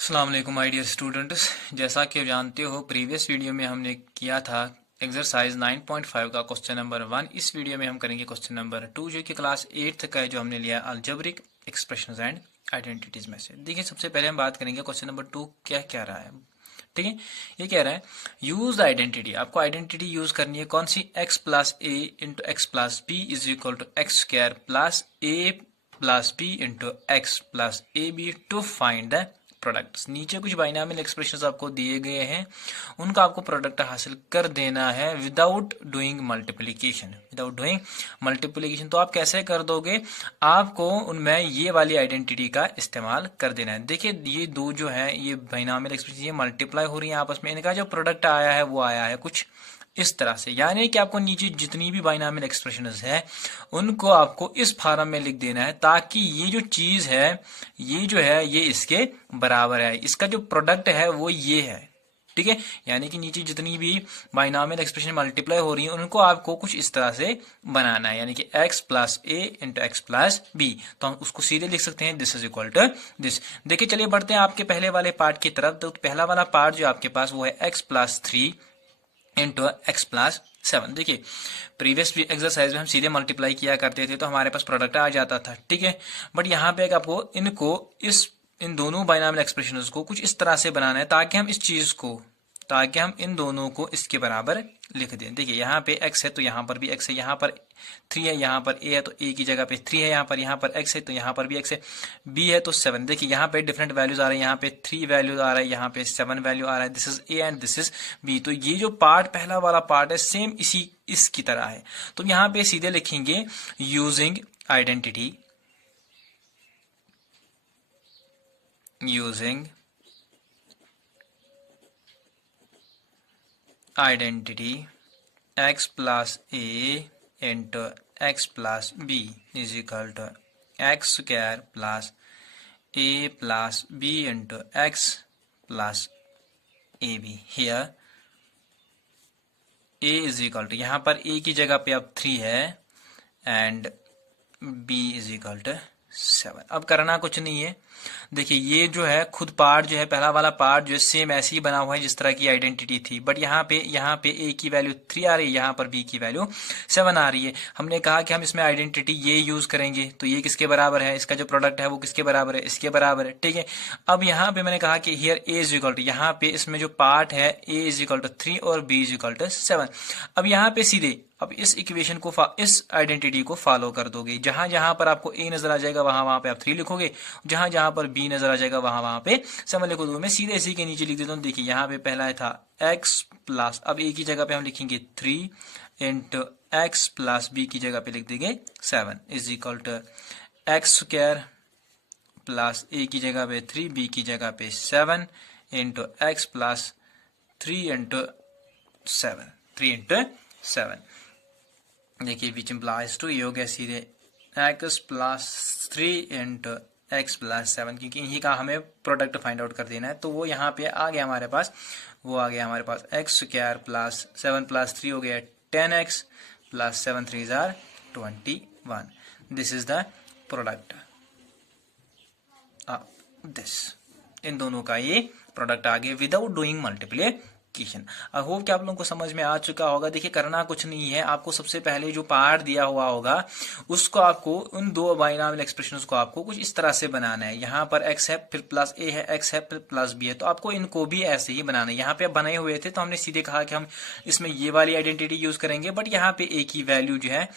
अस्सलाम वालेकुम my dear students. जैसा कि आप जानते हो प्रीवियस वीडियो में हमने किया था एक्सरसाइज 9.5 का क्वेश्चन नंबर 1। इस वीडियो में हम करेंगे क्वेश्चन नंबर 2 जो कि क्लास 8th का है, जो हमने लिया अलजेब्रिक एक्सप्रेशंस एंड आइडेंटिटीज में से। देखिए सबसे पहले हम बात करेंगे क्वेश्चन नंबर 2 क्या कह रहा है। ठीक है, ये कह रहा है यूज द आइडेंटिटी। आपको आइडेंटिटी यूज करनी है कौन सी, x plus a into x plus b is equal to x square plus a plus b into x plus a b to find the products. नीचे कुछ बाइनॉमियल एक्सप्रेशंस आपको दिए गए हैं, उनका आपको प्रोडक्ट हासिल कर देना है विदाउट डूइंग मल्टीप्लिकेशन। तो आप कैसे कर दोगे, आपको उनमें ये वाली आइडेंटिटी का इस्तेमाल कर देना है। देखिए ये दो जो है ये बाइनॉमियल एक्सप्रेशन ये मल्टीप्लाई हो रही है आपस में, इनका जो प्रोडक्ट आया है वो आया है कुछ इस तरह से। यानी कि आपको नीचे जितनी भी बाइनॉमियल एक्सप्रेशंस है उनको आपको इस फॉर्म में लिख देना है, ताकि ये जो चीज है ये जो है ये इसके बराबर है, इसका जो प्रोडक्ट है वो ये है। ठीक है, यानी कि नीचे जितनी भी बाइनॉमियल एक्सप्रेशन मल्टीप्लाई हो रही है उनको आपको कुछ इस तरह से बनाना है, यानी कि x plus a into x plus b. तो हम उसको सीधे लिख सकते हैं this is equal to this. देखिए चलिए बढ़ते हैं आपके पहले वाले पार्ट की तरफ। तो पहला वाला पार्ट जो आपके पास वो है x plus 3 into x plus 7। देखिए प्रीवियस एक्सरसाइज में हम सीधे मल्टीप्लाई किया करते थे तो हमारे पास प्रोडक्ट आ जाता था। ठीक है, बट यहाँ पे आपको इनको इन दोनों बाइनॉमियल एक्सप्रेशंस को कुछ इस तरह से बनाना है ताकि हम इन दोनों को इसके बराबर लिख दें। देखिए यहाँ पे x है तो यहाँ पर भी x है, यहाँ पर 3 है, यहाँ पर a है तो a की जगह पे 3 है, यहाँ पर x है तो यहाँ पर भी x है, b है तो 7। देखिए यहाँ पे डिफरेंट वैल्यूज आ रहे हैं, यहाँ पे 3 वैल्यूज आ रहा है, यहाँ पे 7 वैल्यू आ रहा है। This is a and this is b। तो ये जो पार्ट पहला वाला पार्ट है सेम इसकी तरह है। तो यहाँ पे सीधे लिखेंगे using identity x plus a into x plus b is equal to x square plus a plus b into x plus a b. Here a is equal to, यहाँ पर a की जगह पे अब 3 है and b is equal to 7। अब करना कुछ नहीं है। देखिए ये जो है खुद पार्ट जो है पहला वाला पार्ट जो है सेम ऐसे ही बना हुआ है जिस तरह की आइडेंटिटी थी, बट यहाँ पे a की वैल्यू 3 आ रही है, यहाँ पर b की वैल्यू 7 आ रही है। हमने कहा कि हम इसमें आइडेंटिटी ये यूज करेंगे, तो ये किसके बराबर है, इसका जो प्रोडक्ट है वो किसके बराबर है, इसके बराबर है। ठीक है, अब यहाँ पे मैंने कहा कि here a is equal to, यहाँ पे इसमें जो पार्ट है a इज इक्वल टू 3 और b इज इक्वल टू 7। अब यहाँ पे सीधे अब इस इक्वेशन को इस आइडेंटिटी को फॉलो कर दोगे। जहां जहां पर आपको a नजर आ जाएगा वहां पे आप 3 लिखोगे, जहां जहां पर b नजर आ जाएगा वहां पे 7 लिखो दोगे। मैं सीधे इसी के नीचे लिख देता हूँ। देखिए यहाँ पे पहला था x प्लस, अब a की जगह पे हम लिखेंगे 3 इंटू एक्स प्लस b की जगह पे लिख देंगे 7 is equal to x square plus a की जगह पे 3 b की जगह पे 7 इंटू एक्स प्लस 3 इंटू 7। देखिए विच इम्प्लाइज टू, ये हो गया सीधे x plus 3 into x plus 7, क्योंकि इन्हीं का हमें प्रोडक्ट फाइंड आउट कर देना है। तो वो यहाँ पे आ गया हमारे पास, वो आ गया हमारे पास एक्स स्क्वायर प्लस 7 प्लस 3 हो गया 10x प्लस 7 3 जार 21। This is the product this, इन दोनों का ये प्रोडक्ट आ गया without doing multiplication. I hope कि आप लोगों को समझ में आ चुका होगा। देखिए करना कुछ नहीं है, आपको सबसे पहले जो पार्ट दिया हुआ होगा उसको आपको उन दो बाइनॉमियल एक्सप्रेशंस को आपको कुछ इस तरह से बनाना है। यहाँ पर x है फिर प्लस a है, x है फिर प्लस b है, तो आपको इनको भी ऐसे ही बनाना है। यहाँ पे बने हुए थे तो हमने सीधे कहा कि हम इसमें ये वाली आइडेंटिटी यूज करेंगे, बट यहाँ पे a की वैल्यू जो है,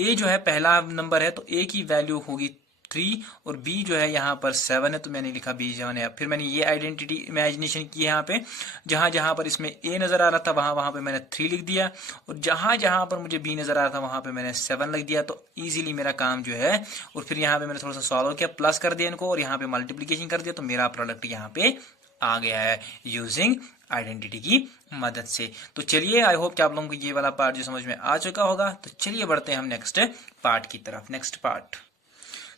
a जो है पहला नंबर है तो a की वैल्यू होगी 3 और b जो है यहाँ पर 7 है तो मैंने लिखा b 7 है। फिर मैंने ये आइडेंटिटी इमेजिनेशन की, यहाँ पे जहां जहां पर इसमें a नजर आ रहा था वहां पे मैंने 3 लिख दिया, और जहां जहां पर मुझे b नजर आ रहा था वहां पे मैंने 7 लिख दिया। तो इजीली मेरा काम जो है, और फिर यहाँ पे मैंने थोड़ा सा सॉल्व किया, प्लस कर दिया इनको और यहाँ पे मल्टीप्लीकेशन कर दिया, तो मेरा प्रोडक्ट यहाँ पे आ गया है यूजिंग आइडेंटिटी की मदद से। तो चलिए आई होप कि आप लोगों को ये वाला पार्ट जो समझ में आ चुका होगा। तो चलिए बढ़ते हैं हम नेक्स्ट पार्ट की तरफ। नेक्स्ट पार्ट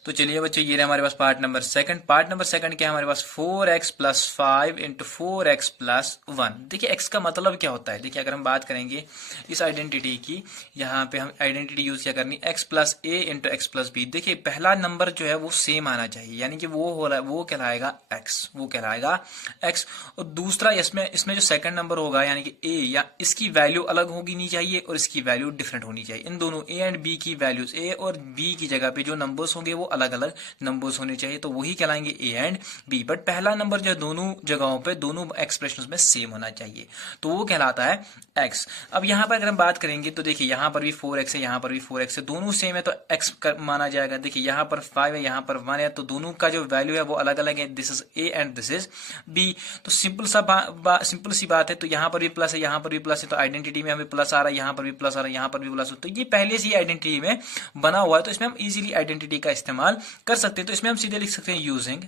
तो चलिए बच्चों, ये रहा हमारे पास part number second. Part number second क्या है हमारे पास, 4x plus 5 into 4x plus 1। देखिए x का मतलब क्या होता है। देखिए अगर हम बात करेंगे इस आइडेंटिटी की, यहाँ पे हम आइडेंटिटी यूज क्या करनी, x plus a into x plus b. देखिए पहला नंबर जो है वो सेम आना चाहिए, यानी कि वो हो रहा है, वो कहलाएगा x, वो कहलाएगा x। और दूसरा इसमें इसमें जो सेकंड नंबर होगा यानी कि a, या इसकी वैल्यू अलग होगी नहीं चाहिए और इसकी वैल्यू डिफरेंट होनी चाहिए। इन दोनों a एंड b की वैल्यूज, a और b की जगह पे जो नंबर्स होंगे वो अलग अलग नंबर्स होने चाहिए, तो वही कहलाएंगे a एंड b। बट पहला नंबर जो है दोनों जगहों पे दोनों एक्सप्रेशंस में सेम होना चाहिए, तो वो कहलाता है x। अब यहाँ पर अगर हम बात करेंगे तो देखिए यहाँ पर भी 4x है, यहाँ पर भी 4x है, दोनों सेम है तो x माना जाएगा। देखिए यहाँ पर 5 है, यहाँ पर 1 है, तो दोनों का जो वैल्यू है वो अलग अलग है। This is a and this is b। तो सिंपल सी बात है, तो यहाँ पर भी प्लस है, यहाँ पर भी प्लस है, तो आइडेंटिटी में हमें प्लस आ रहा है, यहाँ पर भी प्लस आ रहा है, यहाँ पर भी प्लस। तो ये पहले से ही आइडेंटिटी में बना हुआ है, तो इसमें हम इजीली आइडेंटिटी का इस्तेमाल कर सकते हैं। तो इसमें हम सीधे लिख सकते हैं using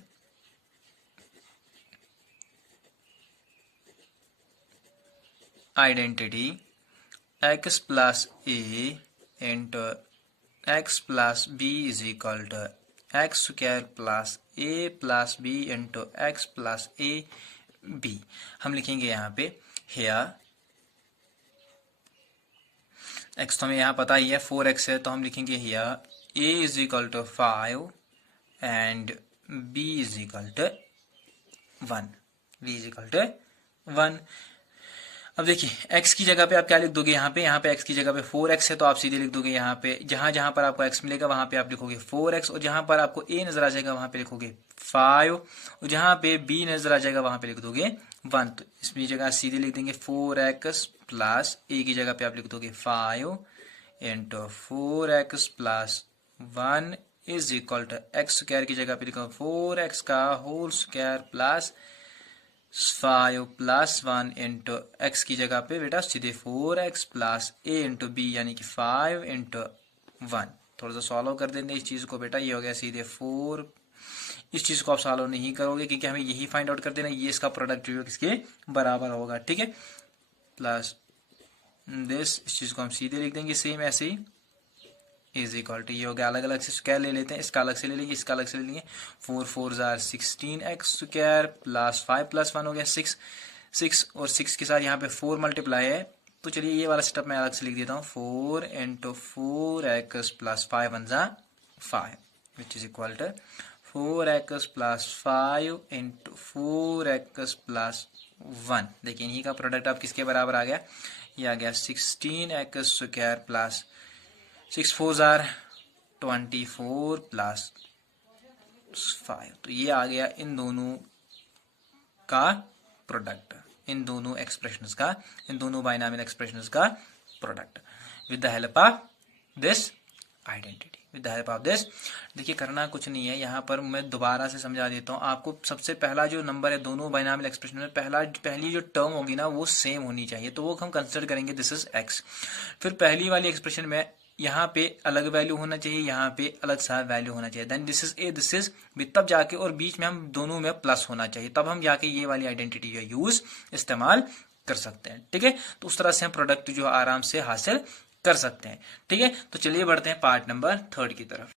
identity x plus a into x plus b is equal to x square plus a plus b into x plus a b। हम लिखेंगे यहाँ पे हेयर x तो हमें यहाँ पता ही है 4x है, तो हम लिखेंगे here a is equal to 5 and b is equal to 1, b is equal to 1। अब देखिए x की जगह पे आप क्या लिख दोगे, यहाँ पे x की जगह पे 4x है, तो आप सीधे लिख दोगे यहाँ पे, जहां जहां पर आपको x मिलेगा वहां पे आप लिखोगे 4x, और जहां पर आपको a नजर आ जाएगा वहां पे लिखोगे 5, और जहां पे b नजर आ जाएगा वहां पे लिख दोगे 1। तो इसमें जगह सीधे लिख देंगे 4x प्लस a की जगह पे आप लिख दोगे 5 into 4x plus 1 is equal to x square की जगह पे लिखो 4x का whole square plus 5 plus 1 into x की जगह पे बेटा सीधे 4x plus a into B, यानी कि 5 इंटू 1। थोड़ा सा सॉल्व कर देंगे इस चीज को बेटा, ये हो गया सीधे 4। इस चीज को आप सॉल्व नहीं करोगे क्योंकि हमें यही फाइंड आउट कर देना, ये इसका प्रोडक्ट जो किसके बराबर होगा, ठीक है। प्लस दिस, इस चीज को हम सीधे लिख देंगे सेम ऐसे ही, इज इक्वल टू, ये हो गया। अलग अलग से स्क्वायर ले लेते हैं, इसका अलग से ले लेंगे, इसका अलग से ले लेंगे। 4 4 जार 16x स्क्वायर प्लस 5 प्लस 1 हो गया 6 और 6 के साथ यहाँ पे 4 मल्टीप्लाई है, तो चलिए ये वाला स्टेप मैं अलग से लिख देता हूँ। 4 इंटू 4x प्लस 5 1 जा 5 which is equal to 4x plus 5 into 4x plus 1। देखिए इन्हीं का प्रोडक्ट आप किसके बराबर आ गया, ये आ गया 16x square plus 6 4 jar 24 plus 5। तो ये आ गया इन दोनों का प्रोडक्ट, इन दोनों एक्सप्रेशंस का, इन दोनों बाइनॉमियल एक्सप्रेशंस का product with the help of this identity, with the help of this. देखिए करना कुछ नहीं है, यहाँ पर मैं दोबारा से समझा देता हूँ आपको। सबसे पहला जो नंबर है दोनों बाइनॉमियल एक्सप्रेशन में, पहली जो टर्म होगी ना वो सेम होनी चाहिए, तो वो हम कंसिडर करेंगे दिस इज x। फिर पहली वाली एक्सप्रेशन में यहाँ पे अलग वैल्यू होना चाहिए, यहाँ पे अलग सा वैल्यू होना चाहिए, then this is a this is b, तब जाके, और बीच में हम दोनों में प्लस होना चाहिए, तब हम जाके ये वाली आइडेंटिटी का यूज इस्तेमाल कर सकते हैं, ठीक है। तो उस तरह से हम प्रोडक्ट जो आराम से हासिल कर सकते हैं, ठीक है। तो चलिए बढ़ते हैं पार्ट नंबर 3 की तरफ।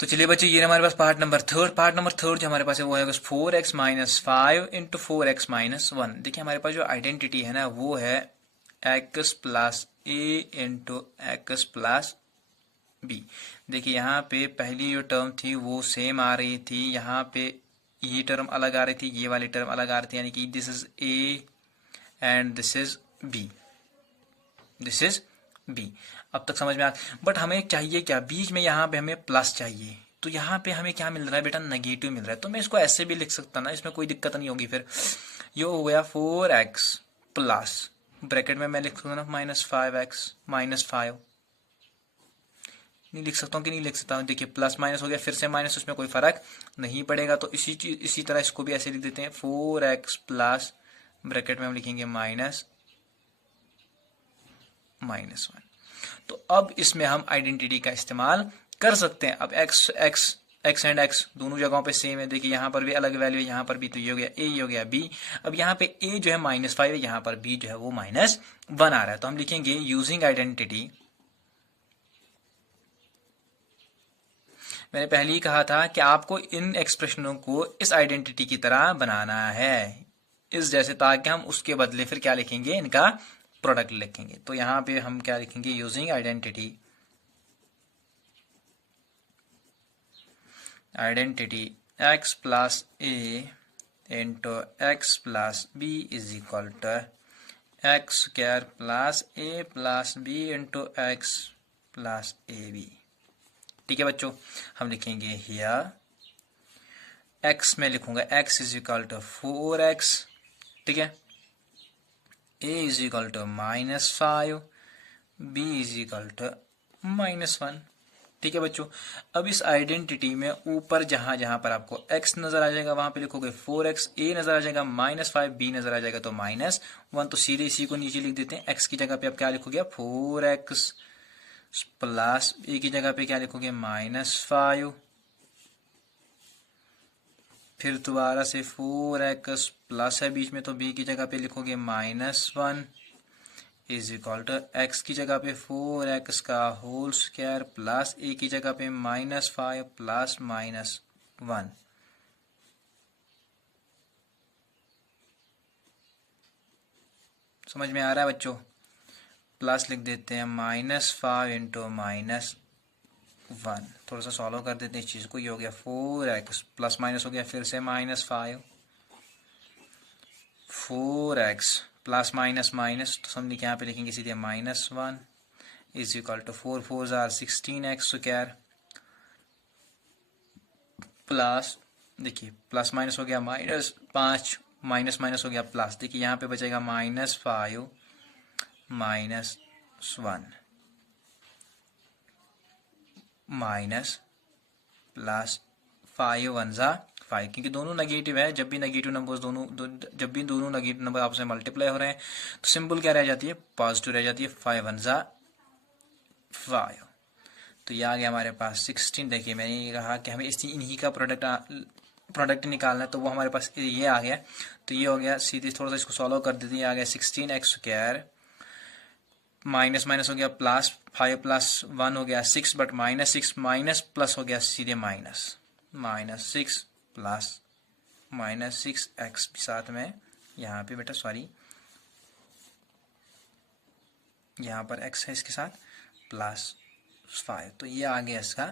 तो चलिए बच्चों ये हमारे पास पार्ट नंबर 3। पार्ट नंबर 3 जो हमारे पास है वो है 4x minus 5 into 4x minus 1। देखिए हमारे पास जो आइडेंटिटी है ना वो है x plus a into x plus b. देखिए यहाँ पे पहली जो टर्म थी वो सेम आ रही थी, यहाँ पे ये टर्म अलग आ रही थी, ये वाली टर्म अलग आ रही थी, यानी कि this is a and this is b, this is b। अब तक समझ में आ, बट हमें चाहिए क्या, बीच में यहाँ पे हमें प्लस चाहिए, तो यहाँ पे हमें क्या मिल रहा है बेटा, नेगेटिव मिल रहा है। तो मैं इसको ऐसे भी लिख सकता ना, इसमें कोई दिक्कत नहीं होगी। फिर ये हो गया 4x प्लस, ब्रैकेट में मैं लिख सकता हूँ ना माइनस 5x माइनस 5, नहीं लिख सकता हूँ कि नहीं लिख सकता हूँ। देखिए प्लस माइनस हो गया, फिर से माइनस, उसमें कोई फर्क नहीं पड़ेगा। तो इसी तरह इसको भी ऐसे लिख देते हैं 4x प्लस, ब्रैकेट में हम लिखेंगे माइनस 1। तो अब इसमें हम आइडेंटिटी का इस्तेमाल कर सकते हैं। अब x एंड x दोनों जगहों पे सेम है। देखिए यहाँ पर भी अलग वैल्यू है, यहाँ पर भी, तो ये हो गया a, ये हो गया b। अब यहाँ पे a जो है -5 है, यहाँ पर b जो है वो -1 आ रहा है। तो हम लिखेंगे यूजिंग आइडेंटिटी मैंने पहले ही कहा था कि आपको इन एक्सप्रेशनों को इस आइडेंटिटी की तरह बनाना है, इस जैसे, ताकि हम उसके बदले फिर क्या लिखेंगे, इनका प्रोडक्ट लिखेंगे। तो यहाँ पे हम क्या लिखेंगे, using identity x plus a into x plus b is equal to x square plus a plus b into x plus a b. ठीक है बच्चों, हम लिखेंगे हियर x में लिखूंगा x is equal to 4x, ठीक है, a is equal to -5, b is equal to -1। ठीक है बच्चों, अब इस आइडेंटिटी में ऊपर जहां जहां पर आपको x नजर आ जाएगा वहां पे लिखोगे 4x, a नजर आ जाएगा -5, b नजर आ जाएगा तो -1। तो सीधे इसी को नीचे लिख देते हैं। x की जगह पे आप क्या लिखोगे, 4x प्लस a की जगह पे क्या लिखोगे, -5, फिर दोबारा से 4x प्लस है बीच में तो b की जगह पे लिखोगे -1 इज इक्वल टू एक्स की जगह पे 4x का होल स्क्वायर प्लस a की जगह पे -5 प्लस -1। समझ में आ रहा है बच्चों? प्लस लिख देते हैं -5 इंटू -1। थोड़ा सा सॉल्व कर देते हैं इस चीज को। ये हो गया 4x प्लस माइनस हो गया फिर से -5, 4x प्लस माइनस माइनस, तो हम यहाँ पे लिखेंगे सीधे -1 इज इक्वल टू 4 4 जार 16x स्क्वायर प्लस, देखिए प्लस माइनस हो गया -5, माइनस माइनस हो गया प्लस, देखिए यहाँ पे बचेगा -5 -1 माइनस प्लस 5 1 जा 5, क्योंकि दोनों नेगेटिव है। जब भी नेगेटिव नंबर्स जब भी दोनों नेगेटिव नंबर आपस में मल्टीप्लाई हो रहे हैं तो सिंबल क्या रह जाती है, पॉजिटिव रह जाती है। 5 1 जा 5, तो ये आ गया हमारे पास 16। देखिए मैंने ये कहा कि हमें इन्हीं का प्रोडक्ट निकालना है, तो वो हमारे पास ये आ गया। तो ये हो गया, सीधे थोड़ा सा इसको सॉल्व कर देते हैं। ये आ गया 16x स्क्वायर, माइनस माइनस हो गया प्लस, 5 प्लस 1 हो गया 6, बट -6 माइनस प्लस हो गया सीधे -6 प्लस -6x साथ में यहाँ पे बेटा, सॉरी यहाँ पर x है इसके साथ प्लस 5। तो ये आ गया इसका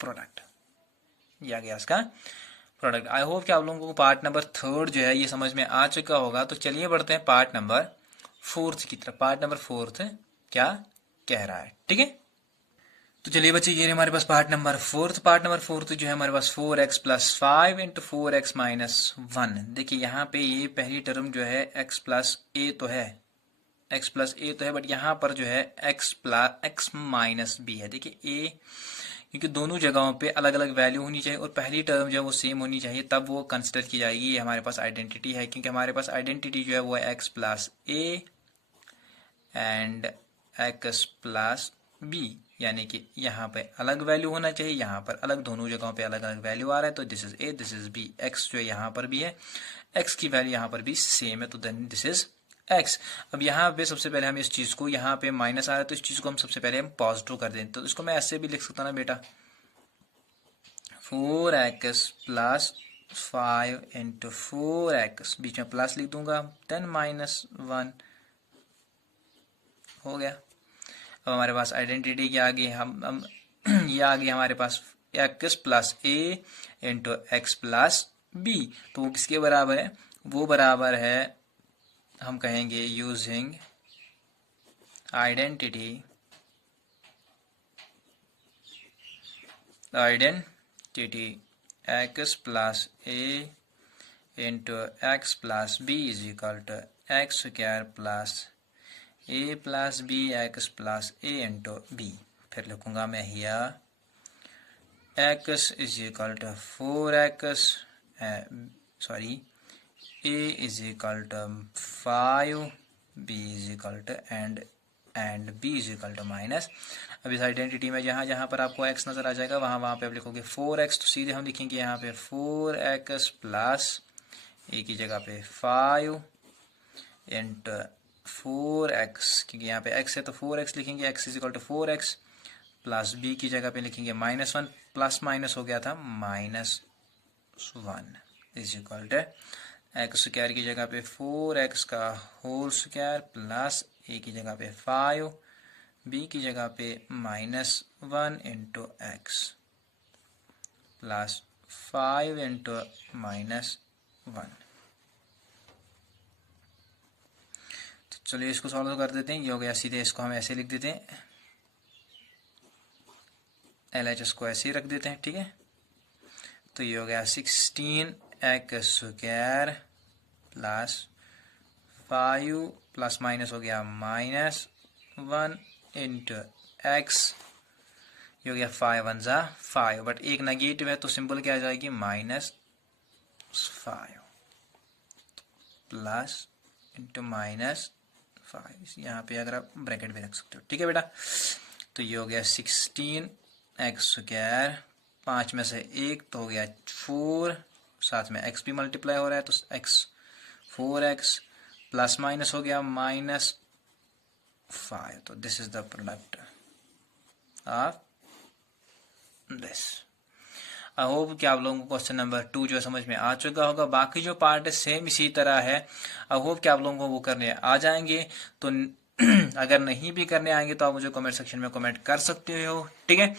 प्रोडक्ट, ये आ गया इसका प्रोडक्ट। आई होप कि आप लोगों को पार्ट नंबर 3 जो है ये समझ में आ चुका होगा। तो चलिए बढ़ते हैं पार्ट नंबर 4 की तरफ। पार्ट नंबर 4 क्या कह रहा है, ठीक है। तो चलिए बच्चे, ये हमारे पास पार्ट नंबर 4। पार्ट नंबर 4 जो है हमारे पास 4x plus 5 into 4x minus 1। देखिए यहाँ पे ये पहली टर्म जो है x प्लस ए तो है, x प्लस ए तो है, बट यहाँ पर जो है x माइनस बी है। देखिए a, क्योंकि दोनों जगहों पे अलग अलग वैल्यू होनी चाहिए और पहली टर्म जो है वो सेम होनी चाहिए, तब वो कंसिडर की जाएगी। ये हमारे पास आइडेंटिटी है, क्योंकि हमारे पास आइडेंटिटी जो है वो है x plus a and x plus b, यानी कि यहाँ पे अलग वैल्यू होना चाहिए, यहाँ पर अलग, दोनों जगहों पे अलग अलग वैल्यू आ रहा है। तो this is a, this is b. x जो है यहाँ पर भी है, x की वैल्यू यहाँ पर भी सेम है, तो देन दिस इज x। अब यहाँ पे सबसे पहले हम इस चीज को, यहाँ पे माइनस आ रहा है तो इस चीज को हम सबसे पहले हम पॉजिटिव कर दें। तो इसको मैं ऐसे भी लिख सकता ना बेटा, 4x प्लस 5 इंटू 4x, बीच में प्लस लिख दूंगा, देन -1 हो गया। अब हमारे पास आइडेंटिटी क्या आ गई, हम ये आ गई हमारे पास x plus a into x plus b. तो वो किसके बराबर है, वो बराबर है, हम कहेंगे using identity x plus a into x plus b is equal to x square plus a plus b x plus a into b. फिर लिखूंगा मैं here x is equal to 4x, sorry a is equal to 5, b is equal to and b is equal to minus. अब इस identity में जहां जहां पर आपको x नजर आ जाएगा वहां पे आप लिखोगे 4x, तो सीधे हम लिखेंगे यहाँ पे 4x प्लस a की जगह पे 5 इंटू 4x, क्योंकि यहाँ पे x है तो 4x लिखेंगे, x is equal to 4x plus b की जगह पे लिखेंगे -1, प्लस माइनस हो गया था -1 is equal to x square की जगह पे 4x का होल स्क्वायर प्लस ए की जगह पे 5, बी की जगह पे -1 इंटू एक्स प्लस 5 इंटू -1। तो चलिए इसको सॉल्व कर देते हैं। ये हो गया, सीधे इसको हम ऐसे लिख देते हैं, LHS को ऐसे ही रख देते हैं, ठीक है। तो ये हो गया 16x square plus 5 plus minus हो गया -1 इंटू एक्स, ये हो गया 5 1 जा 5, बट एक नेगेटिव है तो सिंबल क्या आ जाएगी -5 प्लस इंटू -5, यहाँ पे अगर आप ब्रैकेट भी रख सकते हो, ठीक है बेटा। तो ये हो गया 16x स्क्वायर, 5 में से 1 तो हो गया 4, साथ में x भी मल्टीप्लाई हो रहा है तो x 4x प्लस माइनस हो गया -5। तो this is the product of this. I hope कि आप लोगों को क्वेश्चन नंबर 2 जो है समझ में आ चुका होगा। बाकी जो पार्ट है सेम इसी तरह है। आई होप कि आप लोगों को वो करने आ जाएंगे। तो अगर नहीं भी करने आएंगे तो आप मुझे कमेंट सेक्शन में कमेंट कर सकते हो, ठीक है।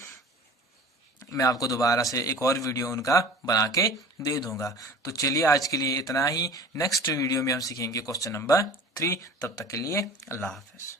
मैं आपको दोबारा से एक और वीडियो उनका बना के दे दूंगा। तो चलिए आज के लिए इतना ही। नेक्स्ट वीडियो में हम सीखेंगे क्वेश्चन नंबर 3। तब तक के लिए अल्लाह हाफिज।